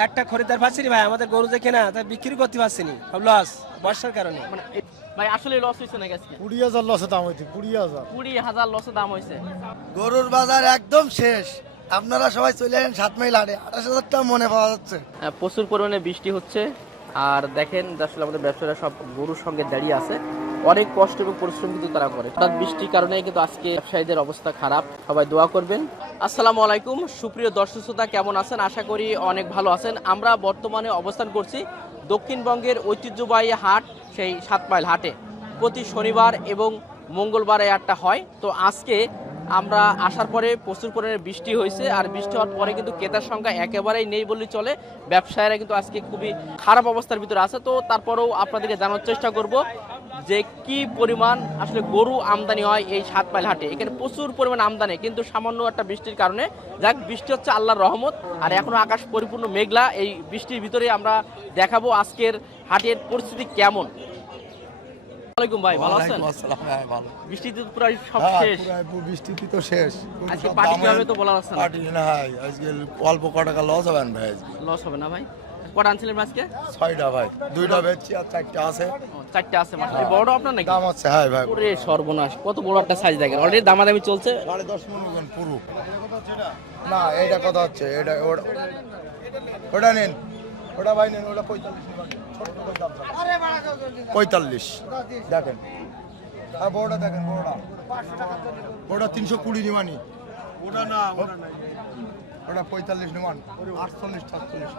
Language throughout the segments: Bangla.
একটা খরিদ্দার পাচ্ছি ভাই, আমাদের গরু যে কেনা তা বিক্রি করতে পারছি নি, সব লস বর্ষার কারণে। মানে ভাই আসলে লস হয়েছে নাকি আজকে? 20,000 লসে দাম হয়েছে, 20,000। 20,000 লসে দাম হয়েছে। গরুর বাজার একদম শেষ। আপনারা সবাই চলে আসেন 7 মাইল হাটে, 28,000 টাকা মনে পাওয়া যাচ্ছে। প্রচুর পরিমাণে বৃষ্টি হচ্ছে। আর দেখেন আসলে আমাদের ব্যবসায়ীরা সব গরুর সঙ্গে দাঁড়িয়ে আছে, অনেক কষ্ট এবং পরিশ্রম কিন্তু তারা করে। হঠাৎ বৃষ্টির কারণে কিন্তু আজকে ব্যবসায়ীদের অবস্থা খারাপ, সবাই দোয়া করবেন। আসসালামু আলাইকুম সুপ্রিয় দর্শক শ্রোতা, কেমন আছেন? আশা করি অনেক ভালো আছেন। আমরা বর্তমানে অবস্থান করছি দক্ষিণবঙ্গের ঐতিহ্যবাহী হাট, সেই 7 মাইল হাটে। প্রতি শনিবার এবং মঙ্গলবার এই হাটটা হয়। তো আজকে আমরা আসার পরে প্রচুর পরিমাণে বৃষ্টি হয়েছে, আর বৃষ্টি হওয়ার পরে কিন্তু ক্রেতার সংখ্যা একেবারেই নেই বললেই চলে। ব্যবসায়ীরা কিন্তু আজকে খুবই খারাপ অবস্থার ভিতরে আছে। তো তারপরেও আপনাদেরকে জানার চেষ্টা করব যে কি পরিমাণ আসলে গরু আমদানি হয় এই 7 মাইল হাটে। এখানে প্রচুর পরিমাণ আমদানি, কিন্তু সামান্য একটা বৃষ্টির কারণে, যাক বৃষ্টি হচ্ছে আল্লাহর রহমত। আর এখনো আকাশ পরিপূর্ণ মেঘলা। এই বৃষ্টির ভিতরে আমরা দেখাবো আজকের হাটের পরিস্থিতি কেমন। আসসালামু আলাইকুম ভাই, ভালো আছেন? বৃষ্টিতে পুরো সব শেষ। বৃষ্টিতে তো শেষ। আজকে পার্টি কি হবে তো বলা যাচ্ছে না। পার্টি না ভাই, আজকে অল্প ক টাকা লস হবে না ভাই। লস হবে না ভাই? কটা আনছিলেন আজকে? 6টা ভাই, 2টা বেচছি আর 4টা আছে। 4টা আছে মাত্র। বড় আপনার নাকি? দাম আছে হ্যাঁ ভাই। ওরে সর্বনাশ, কত বড় একটা সাইজ দেখেন। অলরেডি দামাদামি চলছে। 10.5 মণ ওজন পুরো। না এইটা কথা হচ্ছে, এটা ওটা নেন, ওটা ভাই নেন, ওটা 45 দেখেন। আর বড়টা দেখেন, বড়টা 320 নিমানি। ওটা না, ওটা 45 নিমান, 48 47।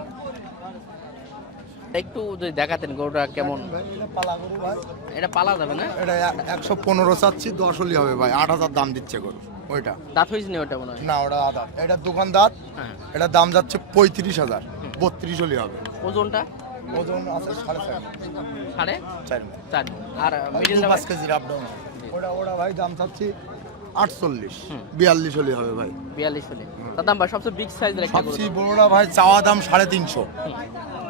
একটু যদি দেখাতেন গরুটা কেমন। পালা গরু ভাই, এটা পালা যাবে না? এটা 115 চাচ্ছি, 10 হলি হবে ভাই। 8,000 দাম দিচ্ছে গরু। ওইটা দাঁত হয়েছে না ওটা মনে হয়? না, ওটা আদার, এটা দোকান দাঁত। হ্যাঁ। এটা দাম যাচ্ছে 35,000, 32 হলি হবে। ওজনটা? ওজন আছে 4.5 সাড়ে 4 চার। আর মিডিল 5 কেজি আপ ডাউন। ওটা ভাই দাম চাচ্ছি 48, 42 হলি হবে ভাই। 42 হলে তার দাম ভাই সবচেয়ে বিগ সাইজের একটা গরু। সবচেয়ে বড়টা ভাই চাওয়া দাম 350,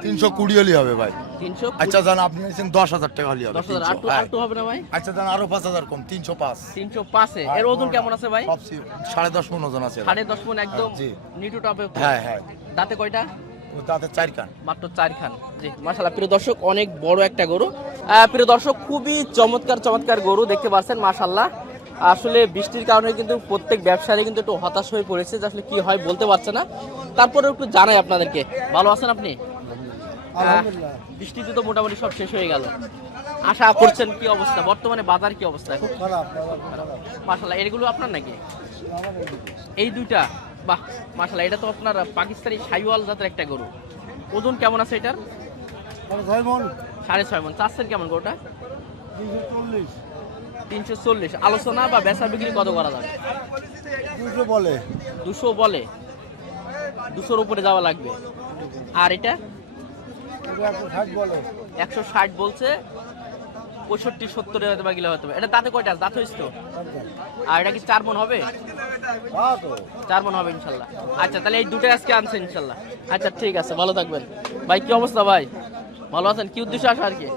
320 হলি হবে ভাই। 300। আচ্ছা জান, আপনি নিয়েছেন 10,000 টাকা হলি হবে। 10,000 300, হ্যাঁ। আর তো হবে না ভাই? আচ্ছা জান, আরো 5,000 কম, 305। 305 এ এর ওজন কেমন আছে ভাই? সবচেয়ে 10.5 মণ ওজন আছে। 10.5 মণ একদম জি। নিটু টপে। হ্যাঁ হ্যাঁ। দাঁতে কয়টা? ও দাঁতে 4 কান। মাত্র 4 খান। জি মাশাআল্লাহ, প্রিয় দর্শক অনেক বড় একটা গরু। প্রিয় দর্শক খুবই চমৎকার গরু দেখতে পাচ্ছেন মাশাআল্লাহ। আসলে বৃষ্টির কারণে কিন্তু প্রত্যেক ব্যবসায়ী কিন্তু একটু হতাশ হয়ে পড়েছে যে আসলে কি হয় বলতে পারছে না। তারপরে একটু জানাই আপনাদেরকে। ভালো আছেন আপনি? আলহামদুলিল্লাহ। বৃষ্টিতে তো মোটামুটি সব শেষ হয়ে গেল। আশা করছেন কি অবস্থা বর্তমানে, বাজার কি অবস্থা? খুব খারাপ। মাশাআল্লাহ, এগুলো আপনার নাকি? এই দুইটা? বাহ মাশাআল্লাহ, এটা তো আপনার পাকিস্তানি শাইওয়াল জাতের একটা গরু। ওজন কেমন আছে এটার? 6.5 মণ। চাচ্ছেন কেমন গরুটা? 340। আলোচনা বা বেচা বিক্রি কত করা যাবে? 200 বলে। 200 বলে? 200-র উপরে যাওয়া লাগবে। আর এটা? 160 বলে। 160 বলছে। 65-70 হয়তো বা গিলা হতে পারে। এটা দাঁতে কয়টা? দাঁত হয়েছে তো? আর এটা কি 4 মণ হবে? 4 মণ হবে ইনশাল্লাহ। আচ্ছা তাহলে এই দুটো আজকে আনছেন ইনশাল্লাহ। আচ্ছা ঠিক আছে, ভালো থাকবেন ভাই। কি অবস্থা ভাই, ভালো আছেন? কি উদ্দেশ্যে আসা আর কি?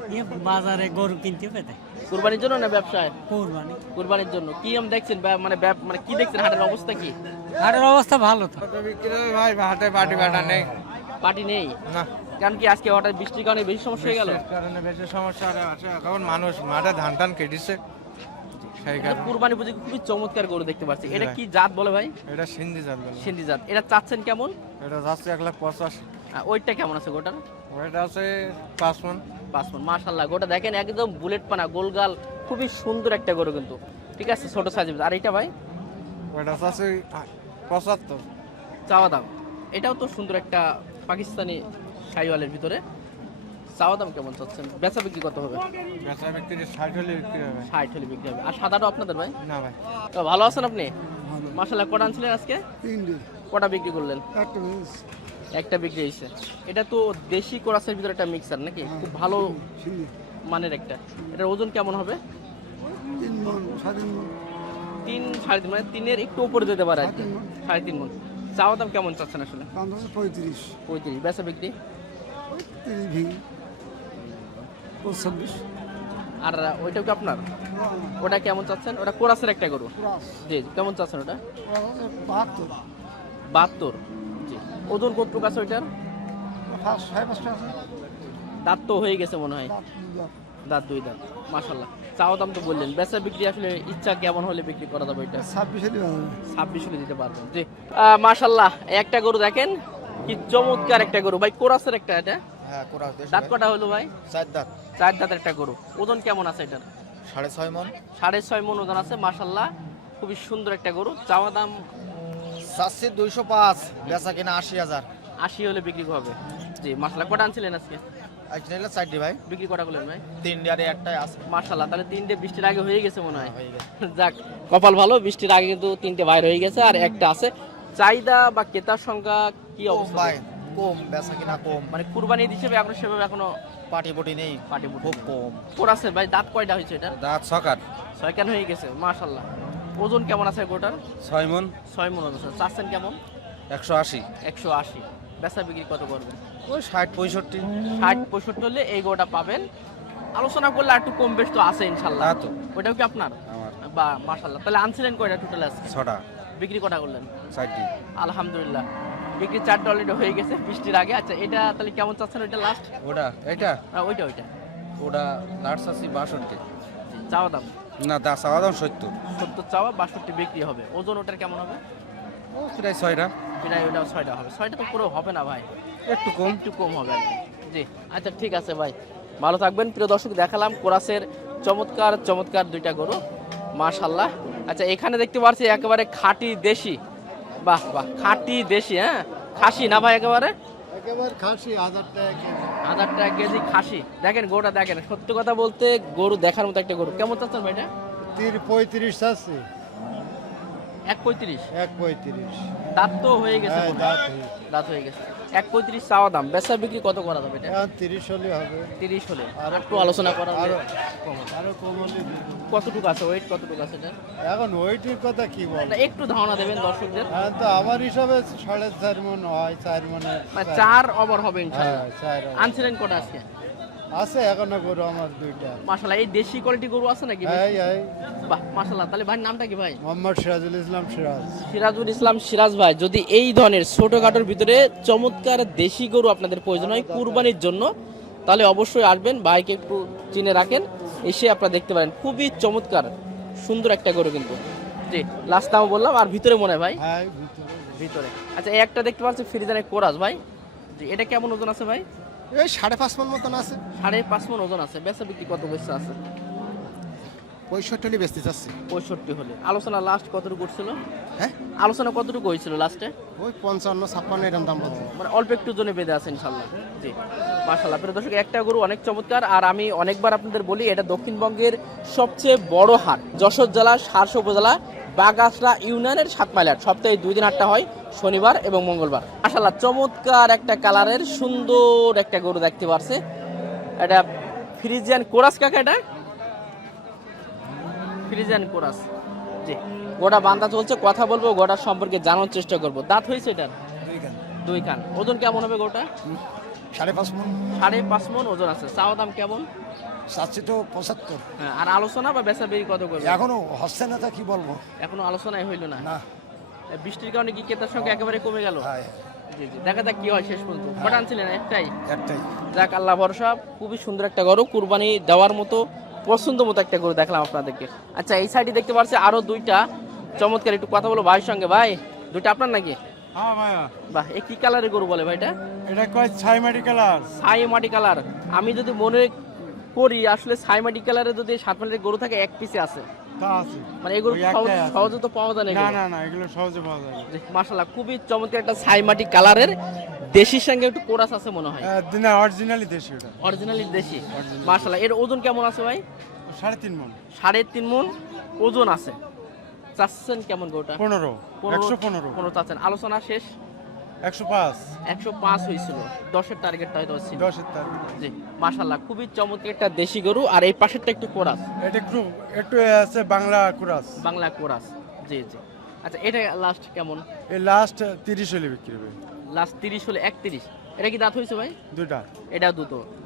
বাজারে গরু কিনতে পেতে। কুরবানির জন্য না ব্যবসায়? কুরবানি। কুরবানির জন্য। কি আম দেখছেন মানে কি দেখছেন হাটের অবস্থা কি? হাটের অবস্থা ভালো তো। ভাই হাটে পার্টি বাটা নেই। পার্টি নেই? না, কারণ কি আজকে হঠাৎ বৃষ্টির কারণে বেশি সমস্যা হয়ে গেল? কারণে বেশি সমস্যা আছে। এখন মানুষ মাঠে ধান টান কেটেছে, সেই কারণে। কুরবানি উপযোগী খুবই চমৎকার গরু দেখতে পাচ্ছি। এটা কি জাত বলে ভাই? এটা সিন্ধি জাত বলে। সিন্ধি জাত। এটা চাচ্ছেন কেমন? এটা যাচ্ছে 1,85,000। ওইটা কেমন আছে গোটার? ওইটা আছে 5 মণ। 5 মণ। মাশাআল্লাহ, গোটা দেখেন একদম বুলেট পানা, গোলগাল, খুবই সুন্দর একটা গরু কিন্তু। ঠিক আছে, ছোট সাইজের। আর এটা ভাই? ওইটা আছে 75 চাওয়া দাম। এটাও তো সুন্দর একটা পাকিস্তানি শাইওয়ালের ভিতরে। চাওয়া দাম কেমন চাচ্ছেন? বেচা বিক্রি কত হবে? বেচা বিক্রি 60 হলে বিক্রি হবে। 60 হলে বিক্রি হবে। আর সাদাটা আপনাদের ভাই? না ভাই। তো ভালো আছেন আপনি? মাশাআল্লাহ, কটা আনছিলেন আজকে? 3 কটা বিক্রি করলেন? একটা একটা বিক্রি হয়েছে। এটা তো দেশি কোরাসের ভিতরে একটা মিক্সার নাকি? খুব ভালো মানের একটা। এটার ওজন কেমন হবে? 3 মণ 3.5 মণ। 3 3.5 মানে 3-এর একটু উপরে যেতে পারে আর কি। 3.5 মণ। চাওয়া দাম কেমন চাচ্ছেন আসলে? 35 35। বেচা বিক্রি? 26। আর ওইটাও কি আপনার? ওটা কেমন চাচ্ছেন? ওটা কোরাসের একটা গরু। জি কেমন চাচ্ছেন ওটা? 72। 72। জি। ওজন কতটুকু আছে ওইটার? দাঁত তো হয়ে গেছে মনে হয়, দাঁত 2 দাঁত। মাশাআল্লাহ, চাওয়া দাম তো বললেন, বেচা বিক্রি আসলে ইচ্ছা কেমন হলে বিক্রি করা যাবে এটা? 26 হলে দিতে পারবেন। জি মাশাআল্লাহ, একটা গরু দেখেন কি চমৎকার একটা গরু ভাই, কোরাসের একটা, এটা হ্যাঁ কোরাস দেশ দাঁত কটা হলো ভাই? 4 দাঁত। 4 দাঁতের একটা গরু। ওজন কেমন আছে এটার? 6.5 মণ। 6.5 মণ ওজন আছে। মাশাআল্লাহ, খুবই সুন্দর একটা গরু। চাওয়া দাম চাচ্ছি 205, বেচা কিনা 80,000। 80 হলে বিক্রি হবে। জি মাশাআল্লাহ, কটা আনছিলেন আজকে? আজকে নিলে 4টি ভাই, বিক্রি কটা করলেন ভাই? 3টি আর একটাই আছে। মাশাআল্লাহ, তাহলে 3টে বৃষ্টির আগে হয়ে গেছে মনে হয়। হয়ে গেছে। যাক, কপাল ভালো, বৃষ্টির আগে কিন্তু 3টে বাইর হয়ে গেছে আর একটা আছে। চাহিদা বা ক্রেতার সংখ্যা কি কম অবস্থা? ভাই, কম, বেচা কিনা কম। মানে কুরবানি হিসেবে এখন সেভাবে এখনো পাটি পুটি নেই, পাটি খুব কম। কোরাসের ভাই দাঁত কয়টা হয়েছে এটা? দাঁত ছকার। 6 কেন হয়ে গেছে। মাশাআল্লাহ, ওজন কেমন আছে গোটার? 6 মণ। 6 মণ ওজন আছে। চাচ্ছেন কেমন? 180। 180। বেচা বিক্রি কত করবেন? ওই 60-65। 60-65 হলে এই গোটা পাবেন। আলোচনা করলে একটু কম বেশ তো আছে ইনশাআল্লাহ। তা তো। ওইটাও কি আপনার? আমার বা মাশাআল্লাহ, তাহলে আনছিলেন কয়টা টোটাল আজকে? 6টা। বিক্রি কটা করলেন? 4টি। আলহামদুলিল্লাহ, বিক্রি 4টা অলরেডি হয়ে গেছে বৃষ্টির আগে। আচ্ছা, এটা তাহলে কেমন চাচ্ছেন ওইটা লাস্ট? ওটা এটা ওইটা ওইটা ওটা দাঁত চাচ্ছি 62। চাওয়া দাম না, দাঁত চাওয়া দাম 70। 70 চাওয়া, 62 বিক্রি হবে। ওজন ওটার কেমন হবে? ও প্রায় 6টা। প্রায় ওটা 6টা হবে। 6টা তো পুরো হবে না ভাই, একটু কম। একটু কম হবে আর কি। জি আচ্ছা, ঠিক আছে ভাই, ভালো থাকবেন। প্রিয় দর্শক, দেখালাম কোরাসের চমৎকার চমৎকার 2টা গরু, মাশাআল্লাহ। আচ্ছা, এখানে দেখতে পাচ্ছি একেবারে খাঁটি দেশি। বাহ বাহ, খাঁটি দেশি। হ্যাঁ, খাসি না ভাই? একেবারে খাসি 1000 টাকা কেজি। 1000 টাকা কেজি খাসি। দেখেন গরুটা, দেখেন, সত্যি কথা বলতে গরু দেখার মতো একটা গরু। কেমন চাচ্ছেন ভাই এটা? 35 আছে। 1.35। 1.35। দাঁত তো হয়ে গেছে মনে হয়। দাঁত হয়ে গেছে। 1.35 চাওয়া দাম। বেচা বিক্রি কত করা যাবে এটা? 30 হলে হবে। 30 হলে আর একটু আলোচনা করা যাবে। কম হবে। আরো কম হলে কতটুকু আছে ওয়েট? কতটুকু আছে এটা? এখন ওইটির কথা কি বল? এটা একটু ধারণা দেবেন দর্শকদের। হ্যাঁ, তো আমার হিসাবে 4.5 মণ হয়, 4 মণে। মানে 4 ওভার হবে ইনশাআল্লাহ। হ্যাঁ, 4 আনছিলেন কটা আজকে? আছে এখনো গরু আমার 2টা। মাশাআল্লাহ, এই দেশি কোয়ালিটি গরু আছে নাকি? হ্যাঁ হ্যাঁ। বাহ মাশাআল্লাহ। তাহলে ভাই নামটা কি ভাই? মোহাম্মদ সিরাজুল ইসলাম সিরাজ। সিরাজুল ইসলাম সিরাজ ভাই, যদি এই ধরনের ছোটখাটোর ভিতরে চমৎকার দেশি গরু আপনাদের প্রয়োজন হয় কুরবানির জন্য, তাহলে অবশ্যই আসবেন। ভাইকে একটু চিনে রাখেন, এসে আপনারা দেখতে পারেন। খুবই চমৎকার সুন্দর একটা গরু কিন্তু। জি, লাস্ট দাম বললাম। আর ভিতরে মনে হয় ভাই? হ্যাঁ, ভিতরে। আচ্ছা, এই একটা দেখতে পাচ্ছি ফ্রিজানে কোরাস ভাই। জি, এটা কেমন ওজন আছে ভাই? এই 5.5 মণ মতন আছে। 5.5 মণ ওজন আছে। বেচা বিক্রি কত বেচা আছে? 65 হলে বেচতে চাচ্ছি। 65 হলে। আলোচনা লাস্ট কতটুকু করছিল? হ্যাঁ, আলোচনা কতটুকু হয়েছিল লাস্টে? ওই 55-56 এরকম দাম বলছে। মানে অল্প একটু জনে বেঁধে আছে ইনশাল্লাহ। জি মাশাআল্লাহ। প্রিয় দর্শক, একটা গরু অনেক চমৎকার। আর আমি অনেকবার আপনাদের বলি, এটা দক্ষিণবঙ্গের সবচেয়ে বড় হাট, যশোর জেলার সারসা উপজেলা বাগাসরা ইউনিয়নের 7 মাইল হাট। সপ্তাহে 2 দিন হাটটা হয়, শনিবার এবং মঙ্গলবার। মাশাআল্লাহ, চমৎকার একটা কালারের সুন্দর একটা গরু দেখতে পারছে। এটা ফ্রিজিয়ান কোরাস কাকা, এটা ফ্রিজিয়ান কোরাস। জি, গোটা বান্ধা চলছে, কথা বলবো, গোটার সম্পর্কে জানার চেষ্টা করব। দাঁত হয়েছে এটার? 2 কান। ওজন কেমন হবে গোটা? 5.5 মণ। 5.5 মণ ওজন আছে। চাওয়া দাম কেমন? চাচ্ছি তো 75। হ্যাঁ, আর আলোচনা বা বেচা বিক্রি কত করবে? এখনো হচ্ছে না, তা কি বলবো। এখনো আলোচনাই হইল না। না। এই বৃষ্টির কারণে কি ক্রেতার সংখ্যা একেবারে কমে গেল? হ্যাঁ, জি জি, দেখা যাক কি হয় শেষ পর্যন্ত। কটা আনছিলেন? একটাই? একটাই। যাক, আল্লাহ ভরসা। খুবই সুন্দর একটা গরু, কুরবানি দেওয়ার মতো পছন্দ মতো একটা গরু দেখলাম আপনাদেরকে। আচ্ছা, এই সাইডে দেখতে পাচ্ছি আরো 2টা চমৎকার। একটু কথা বলো ভাইয়ের সঙ্গে। ভাই, 2টা আপনার নাকি? হ্যাঁ ভাইয়া, বাহ, এ কি কালারের গরু বলে ভাইটা? এটা কয় ছাই মাটি কালার। ছাই মাটি কালার। আমি যদি মনে করি আসলে ছাই মাটি কালারে যদি 7 মাটির গরু থাকে, 1 পিসে আছে। তা আছে। মানে এগুলো ওই একটাই আছে। সহজে তো পাওয়া যায় না না এগুলো। না না, এগুলো সহজে পাওয়া যায় না। মাশাআল্লাহ, খুবই চমৎকার একটা ছাই মাটি কালারের দেশির সঙ্গে একটু কোরাস আছে মনে হয়। না, অরিজিনালি দেশি ওটা। অরিজিনালি দেশি। মাশাআল্লাহ, এর ওজন কেমন আছে ভাই? 3.5 মণ। 3.5 মণ ওজন আছে। চাচ্ছেন কেমন গোটা? 15। 115। চাচ্ছেন। আলোচনা শেষ? 105। 105 হয়েছিল। 10-এর টার্গেটটা হয়তো ছিল। 10-এর তার। জি মাশাআল্লাহ, খুবই চমৎকার একটা দেশি গরু। আর এই পাশেরটা একটু কোরাস। এটা একটু একটু আছে বাংলা কুরাস। বাংলা কোরাস। জি জি। আচ্ছা, এটা লাস্ট কেমন? এই লাস্ট 30 হলে বিক্রি হবে। লাস্ট 30 হলে 31। এটা কি দাঁত হয়েছে ভাই? 2টা। এটা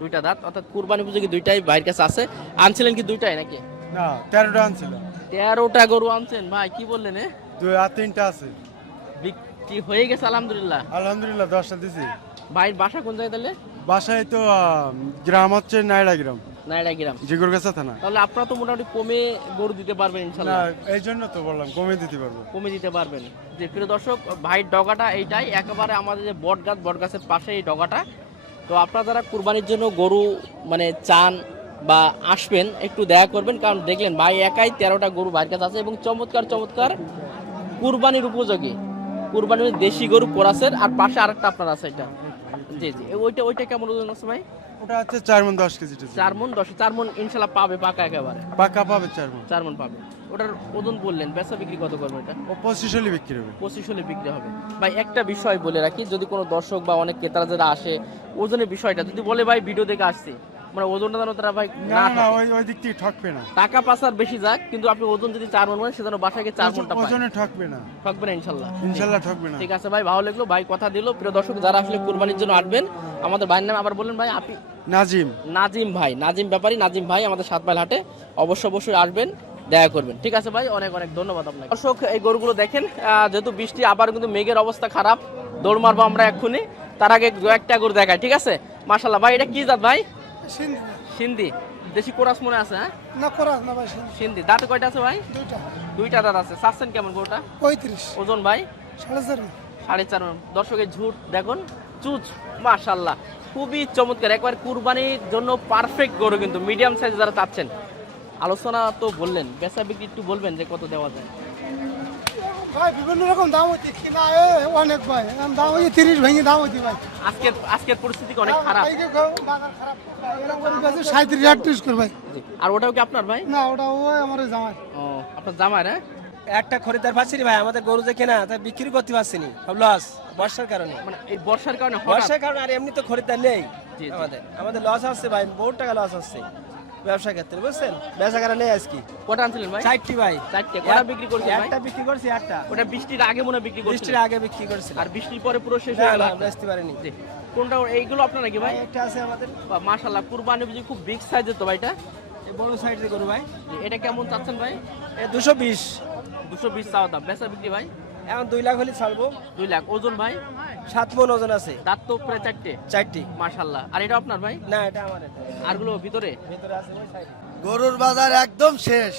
2টা দাঁত, অর্থাৎ কুরবানি উপযোগী 2টাই ভাইয়ের কাছে আছে। আনছিলেন কি 2টাই নাকি? না, 13টা আনছিল। 13টা গরু আনছেন ভাই, কি বললেন? 2 আর 3টা আছে। কি হয়ে গেছে আলহামদুলিল্লাহ? আলহামদুলিল্লাহ 10টা দিছি। ভাইয়ের বাসা কোন জায়গায় তাহলে? বাসায় তো গ্রাম হচ্ছে নাইড়া গ্রাম, নাইড়া গ্রাম। জিগরগাছা থানা। তাহলে আপনারা তো মোটামুটি কমে গরু দিতে পারবেন না ইনশাল্লাহ। এই জন্য তো বললাম কমে দিতে পারবো। কমে দিতে পারবেন। যে প্রিয় দর্শক, ভাইয়ের ডগাটা এইটাই, একেবারে আমাদের যে বট গাছের পাশে এই ডগাটা। তো আপনারা যারা কুরবানির জন্য গরু মানে চান বা আসবেন, একটু দেখা করবেন, কারণ দেখলেন ভাই একাই 13টা গরু ভাইয়ের কাছে আছে এবং চমৎকার চমৎকার কুরবানির উপযোগী কুরবানির দেশি গরু কোরাসের। আর পাশে আরেকটা আপনার আছে এটা, জি জি, ওইটা কেমন ওজন আছে ভাই? ওটা হচ্ছে 4 মণ 10 কেজি। 4 মণ 10, 4 মণ ইনশাল্লাহ পাবে পাকা একেবারে। পাকা পাবে 4 মণ। 4 মণ পাবে। ওটার ওজন বললেন, বেচা বিক্রি কত করবে এটা? ও 25 হলে বিক্রি হবে। 25 হলে বিক্রি হবে। ভাই একটা বিষয় বলে রাখি, যদি কোনো দর্শক বা অনেক ক্রেতারা যারা আসে, ওজনের বিষয়টা যদি বলে ভাই ভিডিও দেখে আসছি, মানে ওজনটা যেন তারা ভাই না না ওই দিক থেকে ঠকবে না। টাকা পাচার বেশি যাক, কিন্তু আপনি ওজন যদি 4 মণ মানে সেজন্য বাসায় গিয়ে 4 মণটা পায়। ওজনে ঠকবে না। ঠকবে না ইনশাল্লাহ। ইনশাআল্লাহ ঠকবে না। ঠিক আছে ভাই, ভালো লাগলো, ভাই কথা দিল। প্রিয় দর্শক যারা আসলে কুরবানির জন্য আসবেন, আমাদের ভাইয়ের নাম আবার বললেন ভাই? আপনি নাজিম ভাই, নাজিম ব্যাপারী, নাজিম ভাই আমাদের 7 মাইল হাটে। অবশ্যই আসবেন, দেখা করবেন। ঠিক আছে ভাই, অনেক অনেক ধন্যবাদ আপনাকে। দর্শক এই গরুগুলো দেখেন, যেহেতু বৃষ্টি, আবার কিন্তু মেঘের অবস্থা খারাপ, দৌড় মারবো আমরা এক্ষুনি। তার আগে একটা গরু দেখায়, ঠিক আছে? মাশাআল্লাহ ভাই, এটা কি জাত ভাই? সিন্ধি। দেশি কোরাস মনে আছে? হ্যাঁ না কোরাস না ভাই, সিন্ধি। দাঁতে কয়টা আছে ভাই? দুইটা দাঁত আছে। চাচ্ছেন কেমন গরুটা? 35। ওজন ভাই? 4.5। 4.5। দর্শকের ঝুট দেখুন, চুজ, মাশাআল্লাহ খুবই চমৎকার, একবার কুরবানির জন্য পারফেক্ট গরু, কিন্তু মিডিয়াম সাইজ যারা চাচ্ছেন। আলোচনা তো বললেন, বেচা বিক্রি একটু বলবেন যে কত দেওয়া যায়? ভাই বিভিন্ন রকম দাম হচ্ছে, কিনা অনেক ভাই, দাম হচ্ছে 30 ভেঙে দাম হচ্ছে ভাই। আজকের পরিস্থিতি অনেক খারাপ। বাজার খারাপ, 37-38 করে ভাই। আর ওটাও কি আপনার ভাই? না ওটা ওই আমার জামাই। ও, আপনার জামাই? হ্যাঁ, একটা খরিদ্দার পাচ্ছি ভাই, আমাদের গরু যে কেনা তা বিক্রি করতে পারছি না, সব লস বর্ষার কারণে। মানে এই বর্ষার কারণে? বর্ষার কারণে, আর এমনি তো খরিদ্দার নেই। জি, জি। আমাদের লস হচ্ছে ভাই, বহুত টাকা লস হচ্ছে ব্যবসা ক্ষেত্রে, বুঝছেন? বেচা কেনা নেই আজকে। কটা আনছিলেন ভাই? 4টি ভাই। 4টে। কটা বিক্রি করছেন ভাই? একটা বিক্রি করছি, একটা ওটা বৃষ্টির আগে মনে হয় বিক্রি করছেন? বৃষ্টির আগে বিক্রি করছি, আর বৃষ্টির পরে পুরো শেষ না হয়ে গেল? না বেচতে পারিনি। জি। কোনটা এইগুলো আপনার নাকি ভাই? একটা আছে আমাদের। মাশাআল্লাহ, কুরবানি বুঝি খুব বিগ সাইজের তো ভাইটা? এই বড় সাইজের গরু ভাই। এটা কেমন চাচ্ছেন ভাই? এ 220। 220 চাওয়া দাম। বেচা বিক্রি ভাই? এখন 2 লাখ হলে ছাড়বো। 2 লাখ। ওজন ভাই? 7 মণ ওজন আছে। দাঁত তো প্রায় 4টে। 4টি। মাশাআল্লাহ। আর এটা আপনার ভাই? না এটা আমার। আরগুলো ভিতরে? ভিতরে আছে ওই সাইডে। গরুর বাজার একদম শেষ।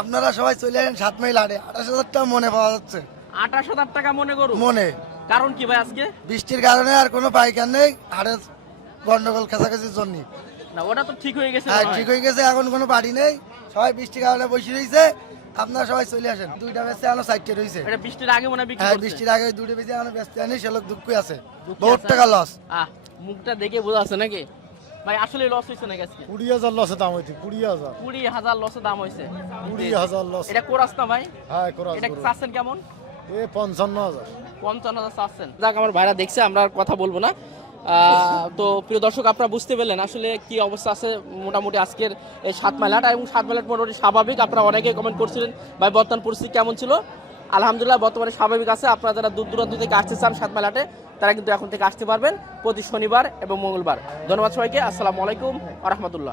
আপনারা সবাই চলে আসেন 7 মাইল হাটে। 28,000 টাকা মনে পাওয়া যাচ্ছে। 28,000 টাকা মনে গরু? মনে। কারণ কি ভাই আজকে? বৃষ্টির কারণে আর কোনো পাইকার নেই, হাটের গন্ডগোল কাছাকাছির জন্য। না ওটা তো ঠিক হয়ে গেছে। হ্যাঁ ঠিক হয়ে গেছে, এখন কোনো পার্টি নেই, সবাই বৃষ্টির কারণে বসে রয়েছে। আপনারা সবাই চলে আসেন। 2টা বেচতে আনো 4টে রয়েছে। এটা বৃষ্টির আগে মনে হয় বিক্রি হ্যাঁ করছে? বৃষ্টির আগে 2টা বেচতে আনো বেচতে আনি, সে লোক দুঃখ আছে, দুঃখী বহুত আছে? টাকা লস। মুখটা দেখে বোঝা আছে নাকি ভাই? আসলে লস হয়েছে নাকি আজকে? 20,000 লসে দাম হইছে। 20,000। 20,000 লসে দাম হয়েছে। 20,000 লস। এটা কোরাস না ভাই? হ্যাঁ কোরাস এটা গরু। চাচ্ছেন কেমন? 55,000। 55,000 চাচ্ছেন। যাক, আমার ভাইরা দেখছে, আমরা আর কথা বলবো না। তো প্রিয় দর্শক, আপনারা বুঝতে পারলেন আসলে কি অবস্থা আছে মোটামুটি আজকের এই 7 মাইল হাট। এবং 7 মাইল হাট মোটামুটি স্বাভাবিক। আপনারা অনেকেই কমেন্ট করছিলেন ভাই বর্তমান পরিস্থিতি কেমন ছিল। আলহামদুলিল্লাহ বর্তমানে স্বাভাবিক আছে। আপনারা যারা দূর দূরান্ত থেকে আসতে চান 7 মাইল হাটে, তারা কিন্তু এখন থেকে আসতে পারবেন প্রতি শনিবার এবং মঙ্গলবার। ধন্যবাদ সবাইকে। আসসালামু আলাইকুম ওয়া রাহমাতুল্লাহ।